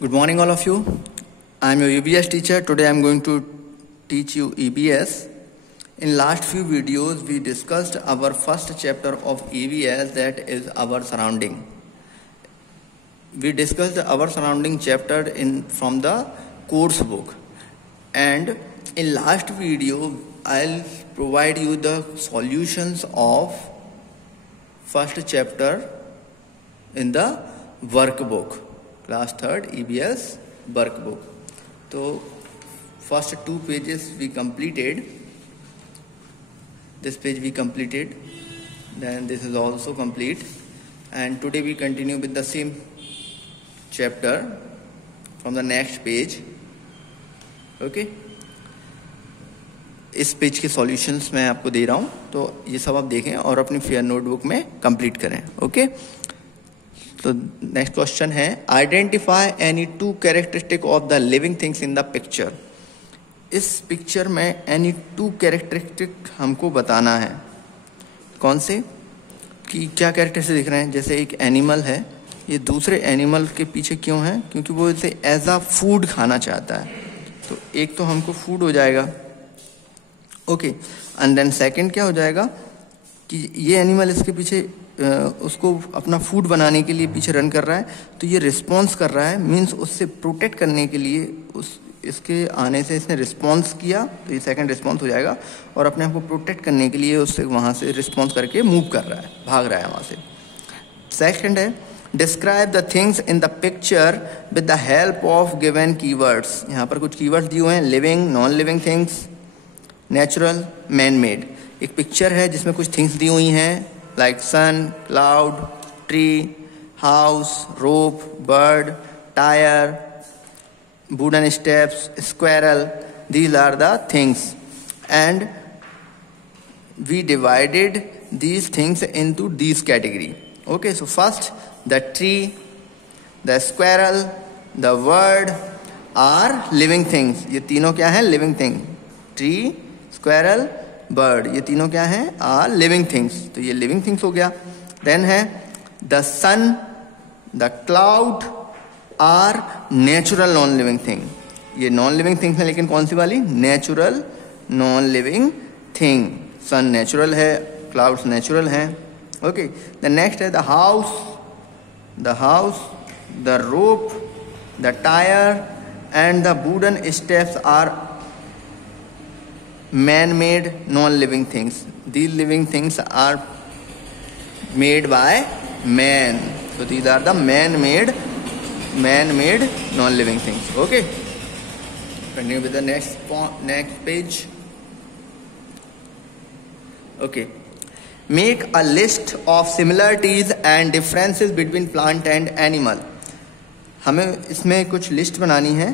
Good morning, all of you. I am your EBS teacher. Today I am going to teach you EBS. In last few videos, we discussed our first chapter of EBS, that is our surrounding. We discussed our surrounding chapter from the course book. And in last video, I'll provide you the solutions of first chapter in the workbook. Class 3rd EBS workbook. So first 2 pages we completed. This page we completed. Then this is also complete. And today we continue with the same chapter from the next page. Okay. इस page के solutions मैं आपको दे रहा हूँ, तो ये सब आप देखें और अपनी फेयर नोटबुक में कंप्लीट करें. ओके. तो नेक्स्ट क्वेश्चन है, identify any two characteristic of the living things in the picture. इस पिक्चर में एनी टू कैरेक्टरिस्टिक हमको बताना है. कौन से? कि क्या कैरेक्टरिस्टिक दिख रहे हैं. जैसे एक एनिमल है, ये दूसरे एनिमल के पीछे क्यों है? क्योंकि वो इसे एज अ फूड खाना चाहता है. तो एक तो हमको फूड हो जाएगा. ओके. एंड देन सेकंड क्या हो जाएगा कि ये एनिमल इसके पीछे उसको अपना फूड बनाने के लिए पीछे रन कर रहा है, तो ये रिस्पॉन्स कर रहा है, मीन्स उससे प्रोटेक्ट करने के लिए इसके आने से इसने रिस्पॉन्स किया, तो ये सेकंड रिस्पॉन्स हो जाएगा. और अपने आप को प्रोटेक्ट करने के लिए उससे वहाँ से रिस्पॉन्स करके मूव कर रहा है, भाग रहा है वहाँ से. सेकंड है, describe the things in the picture with the help of given keywords. यहाँ पर कुछ कीवर्ड्स दिए हुए हैं, living, non living things, natural, man made. एक पिक्चर है जिसमें कुछ थिंग्स दी हुई हैं, like sun, cloud, tree, house, rope, bird, tire, wooden steps, squirrel. These are the things, and we divided these things into these category. Okay, so first the tree, the squirrel, the bird are living things. ये तीनों क्या है? Living thing. Tree, squirrel, bird, ये तीनों क्या हैं? Are living things. तो ये लिविंग थिंग्स हो गया. देन है the sun, the cloud are natural non living thing. ये नॉन लिविंग थिंग्स है, लेकिन कौन सी वाली? Natural non living thing. Sun natural है, क्लाउड्स नेचुरल हैं. ओके. द नेक्स्ट है the house, the rope, the tyre and the wooden steps are man-made non-living things. These living things are made by man. So these are the man-made non-living things. Okay. Continue with the next page. Okay. Make a list of similarities and differences between plant and animal. हमें इसमें कुछ list बनानी है.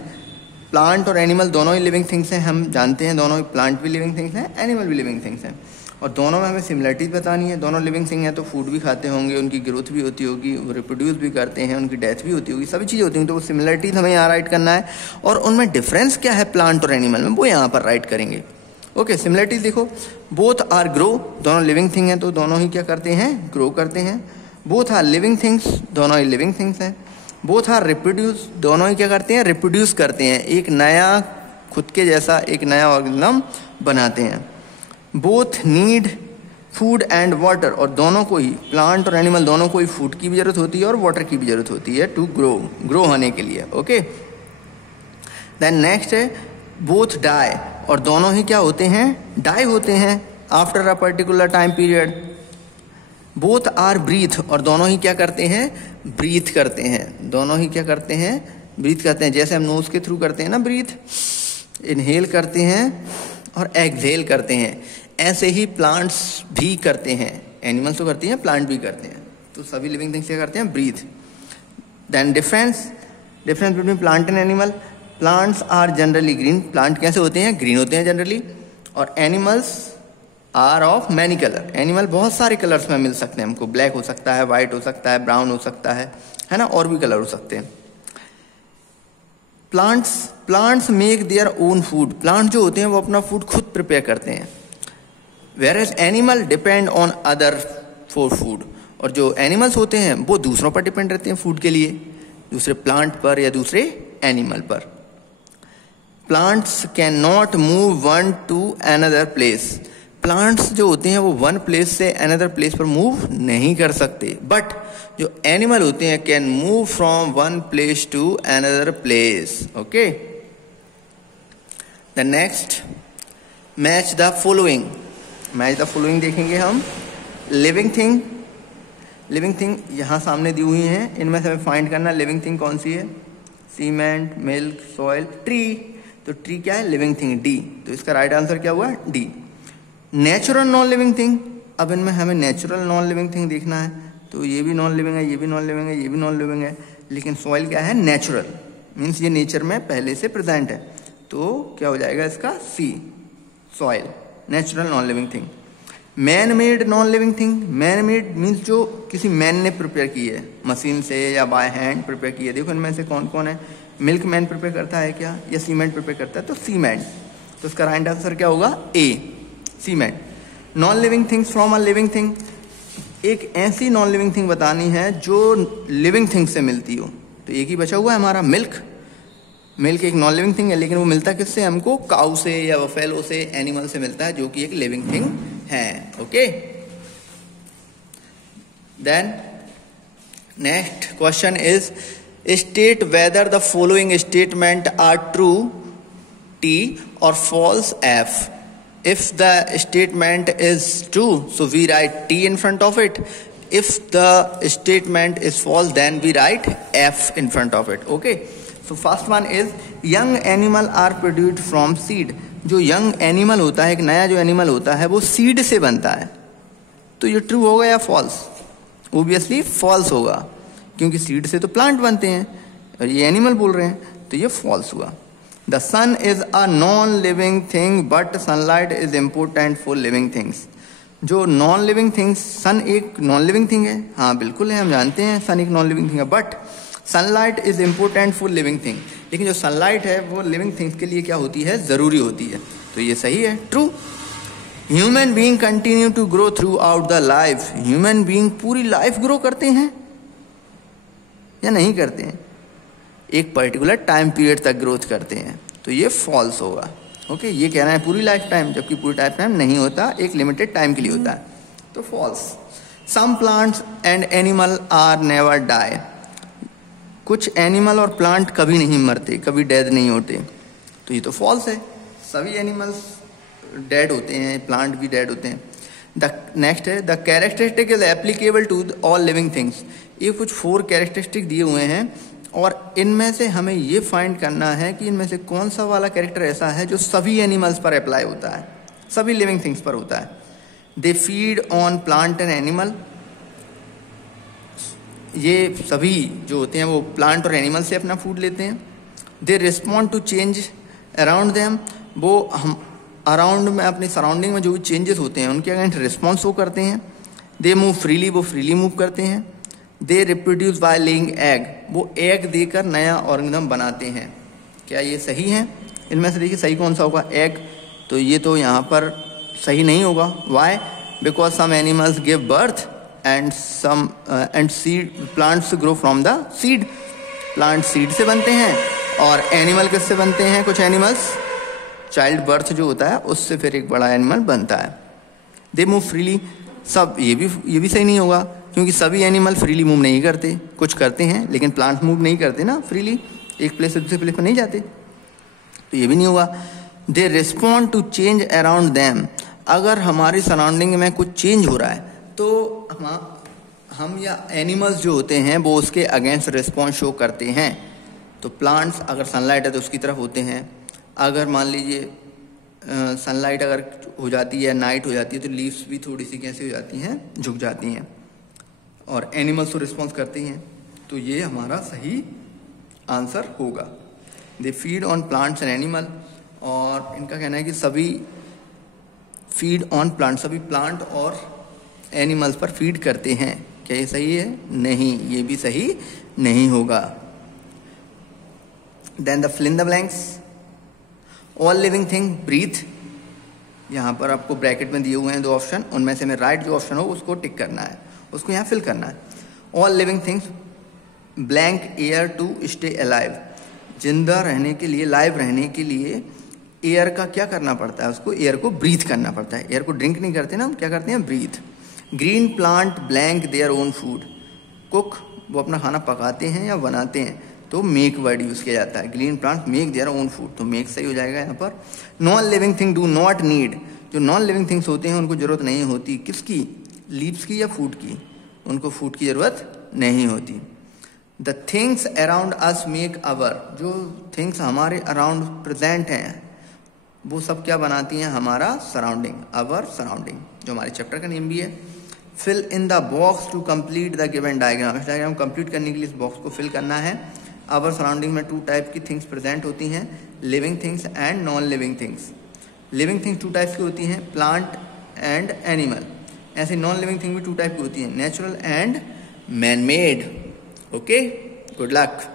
Plant और animal दोनों ही living things हैं, हम जानते हैं. दोनों ही प्लांट भी लिविंग थिंग्स हैं, एनिमल भी लिविंग थिंग्स हैं. और दोनों में हमें सिमिलरिटीज बतानी है. दोनों लिविंग थिंग हैं तो फूड भी खाते होंगे, उनकी ग्रोथ भी होती होगी, वो रिप्रोड्यूस भी करते हैं, उनकी डेथ भी होती होगी, सभी चीज़ें होती हैं. तो वो सिमिलरिटीज हमें यहाँ राइट करना है. और उनमें डिफरेंस क्या है प्लांट और एनिमल में, वो यहाँ पर राइट करेंगे. ओके. सिमिलरिटीज देखो, बोथ आर ग्रो. दोनों लिविंग थिंग हैं तो दोनों ही क्या करते हैं? ग्रो करते हैं. बोथ आर लिविंग थिंग्स, दोनों ही लिविंग थिंग्स हैं. बोथ आर रिप्रोड्यूस, दोनों ही क्या करते हैं? रिप्रोड्यूस करते हैं, एक नया खुद के जैसा एक नया ऑर्गेनिज्म बनाते हैं. Both need food and water, और दोनों को ही, प्लांट और एनिमल दोनों को ही फूड की भी जरूरत होती है और वाटर की भी जरूरत होती है टू ग्रो होने के लिए. ओके. देन नेक्स्ट है बोथ डाई, और दोनों ही क्या होते हैं? डाई होते हैं after a particular time period. Both are breathe, और दोनों ही क्या करते हैं? ब्रीथ करते हैं. दोनों ही क्या करते हैं? ब्रीथ करते हैं. जैसे हम नोज के थ्रू करते हैं ना ब्रीथ, इनहेल करते हैं और एक्सहेल करते हैं, ऐसे ही प्लांट्स भी करते हैं. एनिमल्स तो करते हैं, प्लांट भी करते हैं. तो सभी लिविंग थिंग्स क्या करते हैं? Breathe. Then difference between plant and animal. Plants are generally green. Plant कैसे होते हैं? ग्रीन होते हैं जनरली. और animals are of many colour. Animal बहुत सारे कलर्स में मिल सकते हैं हमको. ब्लैक हो सकता है, वाइट हो सकता है, ब्राउन हो सकता है ना, और भी कलर हो सकते हैं. Plants make their own food. Plant जो होते हैं वो अपना फूड खुद प्रिपेयर करते हैं. Whereas animal depend on other for food. और जो एनिमल्स होते हैं वो दूसरों पर डिपेंड रहते हैं फूड के लिए. दूसरे प्लांट पर या दूसरे एनिमल पर। Plants can not move one to another place. Plants जो होते हैं वो वन प्लेस से अनदर प्लेस पर मूव नहीं कर सकते, बट जो एनिमल होते हैं can move from one place to another place. Okay, the next, match the following. Match the following देखेंगे हम। लिविंग थिंग, लिविंग थिंग यहाँ सामने दी हुई हैं, इनमें से हमें फाइंड करना लिविंग थिंग कौन सी है। Cement, milk, soil, tree. तो ट्री क्या है, लिविंग थिंग, डी। तो इसका राइट आंसर क्या हुआ, D. Natural non living thing, अब इनमें हमें नेचुरल नॉन लिविंग थिंग देखना है, तो ये भी नॉन लिविंग है, ये भी नॉन लिविंग है, ये भी नॉन लिविंग है, लेकिन सॉइल क्या है, नेचुरल, मीन्स ये नेचर में पहले से प्रेजेंट है, तो क्या हो जाएगा इसका, C, soil, natural non living thing. Man made non living thing, man made means जो किसी मैन ने प्रिपेयर की है, मशीन से या बाय हैंड प्रिपेयर की है। देखो इनमें से कौन कौन है, मिल्क मैन प्रिपेयर करता है क्या, या सीमेंट प्रिपेयर करता है, तो सीमेंट। तो इसका राइट आंसर क्या होगा, A, cement. Non living things from a living thing, एक ऐसी नॉन लिविंग थिंग बतानी है जो लिविंग थिंग से मिलती हो, तो एक ही बचा हुआ है हमारा, मिल्क। मिल्क एक नॉन लिविंग थिंग है, लेकिन वो मिलता किससे हमको, काऊ से या बफेलो से, एनिमल से मिलता है, जो कि एक लिविंग थिंग है। Okay, then next question is state whether the following statement are true, T, और false, F. If the statement is true, so we write T in front of it. If the statement is false, then we write F in front of it. Okay. So first one is young animal are produced from seed. जो young animal होता है, एक नया जो animal होता है, वो seed से बनता है। तो ये true होगा या false? Obviously false होगा, क्योंकि seed से तो plant बनते हैं, और ये animal बोल रहे हैं, तो ये false हुआ। The sun is a non-living thing, but sunlight is important for living things. जो नॉन लिविंग थिंग्स, सन एक नॉन लिविंग थिंग है, हाँ बिल्कुल है, हम जानते हैं सन एक नॉन लिविंग थिंग है, but sunlight is important for living thing. लेकिन जो सनलाइट है वो लिविंग थिंग्स के लिए क्या होती है, जरूरी होती है, तो ये सही है, true. Human being continue to grow throughout the life. Human being पूरी लाइफ ग्रो करते हैं या नहीं करते हैं, एक पर्टिकुलर टाइम पीरियड तक ग्रोथ करते हैं, तो ये फॉल्स होगा। ओके, ये कह रहे हैं पूरी लाइफ टाइम, जबकि पूरी लाइफ टाइम नहीं होता, एक लिमिटेड टाइम के लिए होता है, तो false. Some plants and animal are never die. कुछ एनिमल और प्लांट कभी नहीं मरते, कभी डेड नहीं होते, तो ये तो फॉल्स है, सभी एनिमल्स डेड होते हैं, प्लांट भी डेड होते हैं। द नेक्स्ट है the characteristic is applicable to all living things. ये कुछ 4 कैरेक्टरिस्टिक दिए हुए हैं, और इनमें से हमें ये फाइंड करना है कि इनमें से कौन सा वाला कैरेक्टर ऐसा है जो सभी एनिमल्स पर अप्लाई होता है, सभी लिविंग थिंग्स पर होता है। They feed on plant and animal, ये सभी जो होते हैं वो प्लांट और एनिमल से अपना फूड लेते हैं। They respond to change around them, वो हम अराउंड में अपनी सराउंडिंग में जो भी चेंजेस होते हैं उनके अगेंस्ट रिस्पॉन्स वो करते हैं। दे मूव फ्रीली, वो फ्रीली मूव करते हैं। They reproduce by laying egg, वो एग देकर नया ऑर्गेनिज्म बनाते हैं। क्या ये सही है? इनमें से देखिए सही कौन सा होगा, एग, तो ये तो यहाँ पर सही नहीं होगा। Why? Because some animals give birth and some and seed plants grow from the seed. Plant seed से बनते हैं और एनिमल किससे बनते हैं? कुछ एनिमल्स चाइल्ड बर्थ जो होता है उससे फिर एक बड़ा एनिमल बनता है। दे मूव फ्रीली, सब ये भी सही नहीं होगा, क्योंकि सभी एनिमल फ्रीली मूव नहीं करते, कुछ करते हैं लेकिन प्लांट मूव नहीं करते ना फ्रीली, एक प्लेस से दूसरे प्लेस पर नहीं जाते, तो ये भी नहीं होगा। They respond to change around them, अगर हमारी सराउंडिंग में कुछ चेंज हो रहा है तो हम या एनिमल्स जो होते हैं वो उसके अगेंस्ट रिस्पॉन्स शो करते हैं। तो प्लांट्स अगर सनलाइट है तो उसकी तरफ होते हैं, अगर मान लीजिए सनलाइट अगर हो जाती है, नाइट हो जाती है, तो लीव्स भी थोड़ी सी कैसे हो जाती हैं, झुक जाती हैं, और एनिमल्स तो रिस्पॉन्स करते हैं, तो ये हमारा सही आंसर होगा। They feed on plants and animal, और इनका कहना है कि सभी फीड ऑन प्लांट, सभी प्लांट और एनिमल्स पर फीड करते हैं। क्या ये सही है? नहीं, ये भी सही नहीं होगा। Then the fill in the blanks, all living thing breathe, यहाँ पर आपको ब्रैकेट में दिए हुए हैं 2 ऑप्शन, उनमें से में राइट जो ऑप्शन हो उसको टिक करना है, उसको यहाँ फिल करना है। All living things blank air to stay alive, जिंदा रहने के लिए, लाइव रहने के लिए एयर का क्या करना पड़ता है, उसको एयर को ब्रीथ करना पड़ता है। एयर को ड्रिंक नहीं करते ना हम, क्या करते हैं, breathe. Green plant blank their own food, cook वो अपना खाना पकाते हैं या बनाते हैं, तो मेक वर्ड यूज किया जाता है। Green plant make their own food, तो मेक सही हो जाएगा यहाँ पर। Non living thing do not need, जो नॉन लिविंग थिंग्स होते हैं उनको जरूरत नहीं होती, किसकी, लीव्स की या फूड की, उनको फूड की जरूरत नहीं होती। The things around us make our, जो थिंग्स हमारे अराउंड प्रेजेंट हैं वो सब क्या बनाती हैं, हमारा सराउंडिंग, अवर सराउंडिंग, जो हमारे चैप्टर का नेम भी है। Fill in the box to complete the given diagram, इस डायग्राम कंप्लीट करने के लिए इस बॉक्स को फिल करना है। अवर सराउंडिंग में 2 टाइप की थिंग्स प्रेजेंट होती हैं, living things and non living things. Living things 2 types की होती हैं, प्लांट एंड एनिमल। ऐसे नॉन लिविंग थिंग भी 2 टाइप की होती हैं, natural and man made. Okay, good luck.